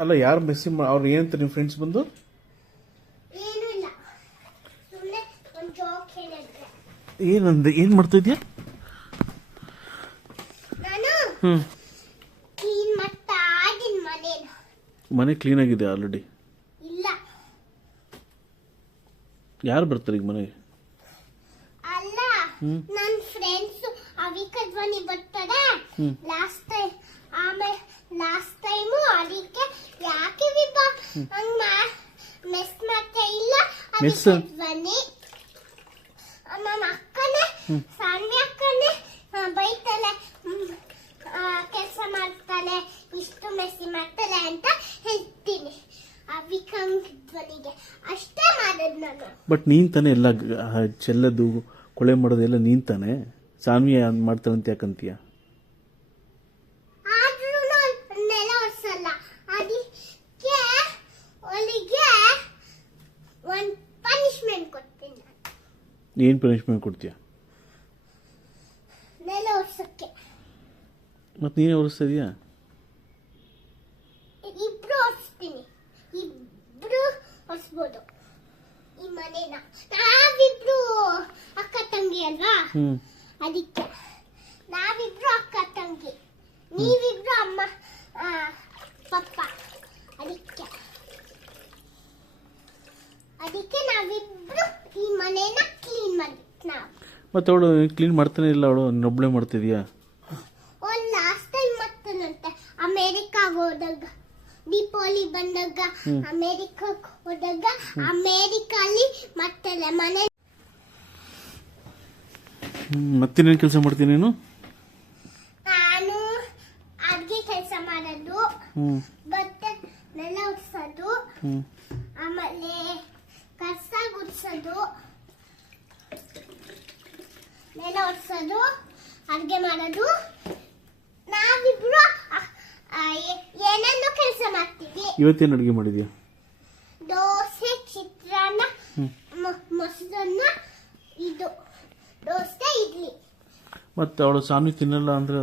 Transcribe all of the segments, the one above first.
ಅಲ್ಲ ಯಾರು ಮೆಸೇಜ್ ಅವ್ರು ಏನಂತ ನಿಮ್ಮ ಫ್ರೆಂಡ್ಸ್ ಬಂದು ಏನಂದ್ರೆ ಏನು ಮಾಡ್ತಾ ಇದೆಯಾ? ಮನೆ ಕ್ಲೀನ್ ಆಗಿದೆ ಆಲ್ರೆಡಿ. ಯಾರು ಬರ್ತಾರೆ ಈಗ ಮನೆಗೆ? ಅಲ್ಲ, ನನ್ನ ಫ್ರೆಂಡ್ಸ್ ಅವಿಕಧ್ವನಿ ಬರ್ತಾರೆ. ಲಾಸ್ಟ್ ಟೈಮ್ ಅದಕ್ಕೆ ಯಾಕೆ ವಿಭಾ ಹಂಗ ಮೆಸ್ ಮಾಡ್ತಾ ಇಲ್ಲ. ಅವಿಕಧ್ವನಿ ನನ್ನ ಅಕ್ಕನೇ ಸಾನ್ವಿ ಅಕ್ಕನೇ ಬೈತಾಳೆ, ಕೆಲಸ ಮಾಡ್ತಾಳೆ, ಇಷ್ಟು ಮೆಸ್ಸಿ ಮಾಡ್ತಾಳೆ ಅಂತ ಹೇಳ್ತೀನಿ ಅವಿಕಧ್ವನಿಗೆ. ಅಷ್ಟೇ ಮಾಡೋದು ನಾನು. ಬಟ್ ನೀನ್ ತಾನೆ ಎಲ್ಲ ಚೆಲ್ಲದು ಕೊಳೆ ಮಾಡೋದು ಎಲ್ಲ ನೀನ್ ತಾನೆ. ಸಾನ್ವಿ ಮಾಡ್ತಾಳೆ ಅಂತ ಯಾಕಂತೀಯ? ನೆಲ ಒರ್ಸಲ್ಲ, ಅದಕ್ಕೆ ಅವಳಿಗೆ ಒಂದು ಪನಿಷ್ಮೆಂಟ್ ಕೊಡ್ತೀನಿ. ಏನ್ ಪನಿಷ್ಮೆಂಟ್ ಕೊಡ್ತೀಯ? ನೆಲ ಒರ್ಸಕ್ಕೆ. ಮತ್ತೆ ನೀನೇ ಒರೆಸ್ತಾ ಇದೀಯಾ? ಇಬ್ರು ಒರೆಸ್ತೀನಿ, ಇಬ್ರು ಒರೆಸ್ಬೋದು ಈ ಮನೇನ. ನಾವಿಬ್ರು ಅಕ್ಕ ತಂಗಿ ಅಲ್ವಾ, ಅದಕ್ಕೆ ನಾವಿಬ್ರು ಅಕ್ಕ ತಂಗಿ, ನೀವಿಬ್ರು ಅಮ್ಮ ಪಪ್ಪ. ಅದಕ್ಕೆ ನಾವಿಬ್ರು ಈ ಮನೇನ ಕ್ಲೀನ್ ಮಾಡ್ಬೇಕು ನಾವು. ಮತ್ತೆ ಅವಳು ಕ್ಲೀನ್ ಮಾಡ್ತಾನೆ ಇಲ್ಲ, ಅವಳು ನೊಬ್ಳೆ ಮಾಡ್ತಿದ್ಯಾ? ಲಾಸ್ಟ್ ಟೈಮ್ ಮಾಡ್ತಾನಂತೆ ಅಮೇರಿಕಾಗ ಹೋದಾಗ, ದೀಪಾವಳಿ ಬಂದಾಗ ಅಮೇರಿಕಾಗ ಹೋದಾಗ ಅಮೇರಿಕಲ್ಲಿ ಮಾಡ್ತಾಳೆ ಮನೆ. ಮತ್ತೇನೇನು ಕೆಲಸ ಮಾಡ್ತೀನಿ ನೀನು? ನಾನು ಅಡ್ಗೆ ಕೆಲಸ ಮಾಡೋದು, ಮತ್ತೆ ನೆಲ ಒರೆಸೋದು, ಆಮೇಲೆ ಕಸ ಗುಡಿಸೋದು, ನೆಲ ಒರೆಸೋದು, ಅಡ್ಗೆ ಮಾಡೋದು. ನಾವಿಬ್ರು ಏನೇನೋ ಕೆಲಸ ಮಾಡ್ತೀವಿ. ಇವತ್ತೇನು ಅಡುಗೆ ಮಾಡಿದ್ಯಾ? ದೋಸೆ, ಚಿತ್ರಾನ್ನ, ಮೊಸರನ್ನ, ಇದು ದೋಸೆ, ಇಡ್ಲಿ. ಮತ್ತೆ ಅವಳು ಸಾನ್ವಿ ತಿನ್ನಲ್ಲ ಅಂದ್ರೆ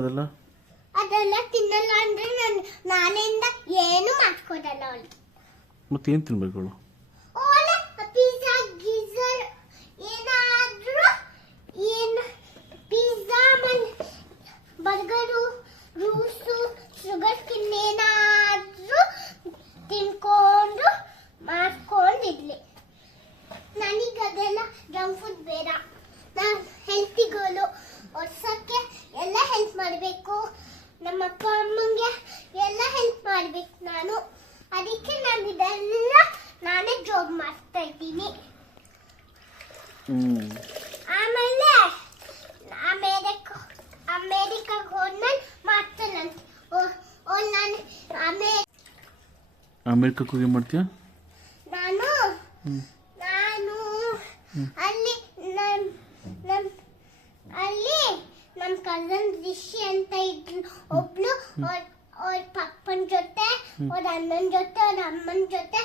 ಅದೆಲ್ಲ ತಿನ್ನಲ್ಲ ಅಂದ್ರೆ ನಾನಿಂದ ಏನು ಮಾಡ್ಕೊಡಲ್ಲ ಅವಳಿಗೆ. ಮತ್ತೇನು ತಿನ್ಬೇಕು ಅವಳು? ಪಿಜ್ಜಾ ಗೀಸರ್ ಏನಾದ್ರೂ, ಏನು ಪಿಜ್ಜಾ ಬರ್ಗರು, ಜ್ಯೂಸು, ಶುಗರ್ ಕಿನ್ ಏನಾದ್ರೂ ತಿನ್ಕೊಂಡು ಮಾಡ್ಕೊಂಡಿರ್ಲಿ. ನನಗದೆಲ್ಲ ಜಂಕ್ ಫುಡ್ ಬೇಡ. ನಾನು ಹೆಲ್ತಿಗಳು ಒರ್ಸಕ್ಕೆ ಎಲ್ಲ ಹೆಲ್ಪ್ ಮಾಡಬೇಕು, ನಮ್ಮ ಅಪ್ಪ ಅಮ್ಮಂಗೆ ಎಲ್ಲ ಹೆಲ್ಪ್ ಮಾಡ್ಬೇಕು ನಾನು. ಅದಕ್ಕೆ ನಾನು ಇದೆಲ್ಲ ನಾನೇ ಜಾಬ್ ಮಾಡ್ತಾ ಇದ್ದೀನಿ. ಆಮೇಲೆ ಅಮೇರಿಕಾಗ ಹೋದ್ಮೇಲೆ ಮಾಡ್ತಾನಂತೆ. ನಾನು ಅಮೇರಿಕಕ್ಕೆ ಹೋಗಿ ಮಾಡ್ತೀಯಾ? ನಾನು ಅಲ್ಲಿ ನಮ್ಮ ಕಸನ್ ರಿಷಿ ಅಂತ ಇದ್ರು ಒಬ್ಳು. ಅವ್ರ ಪಪ್ಪನ ಜೊತೆ, ಅವ್ರ ಅಣ್ಣನ ಜೊತೆ, ಅವ್ರ ಅಮ್ಮನ ಜೊತೆ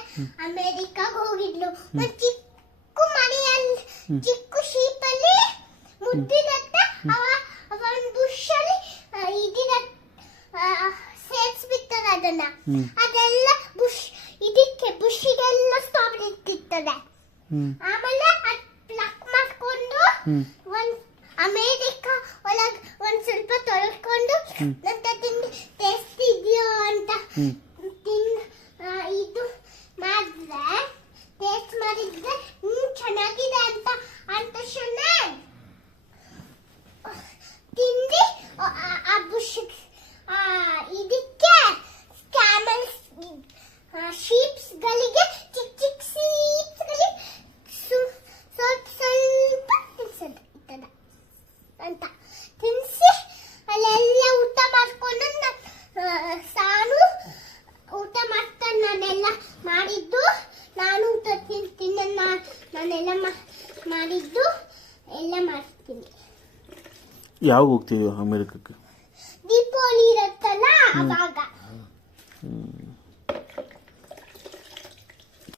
ಅಮೇರಿಕಾಗ ಹೋಗಿದ್ಲು. ಒಂದು ಚಿಕ್ಕ ಮನೆಯಲ್ಲಿ, ಚಿಕ್ಕ ಶೀಪಲ್ಲಿ ಮುದ್ದಿರತ್ತೆ. ಒಂದು ಬುಷಲ್ಲಿ ಸೇರಿಸ್ಬಿಡ್ತಾರೆ ಅದನ್ನ. ಅದೆಲ್ಲ ಬುಷಿಗೆಲ್ಲ ಸ್ಟ್ರಾಬೆರಿ ಇಟ್ಟಿರ್ತಾರೆ. ಆಮೇಲೆ ಪ್ಲಕ್ ಮಾಡ್ಕೊಂಡು ಅಮೇರಿಕಾ ಒಳಗೆ ಒಂದ್ ಸ್ವಲ್ಪ ತೊಳ್ಕೊಂಡು ನಂತರ ತಿಂದು ಟೇಸ್ಟ್ ಇದೆಯೋ ಅಂತ ಇದು ಮಾಡಿದ್ರೆ, ಟೇಸ್ಟ್ ಮಾಡಿದ್ರೆ ಚೆನ್ನಾಗಿದೆ ಅಂತ ತಿಂದು ಆ ಬುಷ್ ಇದಕ್ಕೆ ಕ್ಯಾಮಲ್ಸ್ ಶೀಪ್ಸ್ ಗಳಿಗೆ, ಚಿಕ್ಕ ಚಿಕ್ಕ ಶೀಪ್ಸ್ ಗಳಿಗೆ ಸ್ವಲ್ಪ ಸ್ವಲ್ಪ ತಿನ್ಸೋದು ಅಂತ ತಿನ್ಸಿ ಅಲ್ಲೆಲ್ಲ ಊಟ ಮಾಡ್ಕೊಂಡು ಸಾನು ಊಟ ಮಾಡ್ತಾನೆ. ನಾನೆಲ್ಲ ಮಾಡಿದ್ದು, ನಾನು ಊಟ ತಿಂತೀನಿ, ನಾನೆಲ್ಲ ಮಾಡಿದ್ದು ಎಲ್ಲ ಮಾಡ್ತೀನಿ. ಯಾವಾಗ ಹೋಗ್ತೀವಿ ಅಮೇರಿಕಕ್ಕೆ? ದೀಪಾವಳಿ ಇರುತ್ತಲ್ಲ ಅವಾಗ.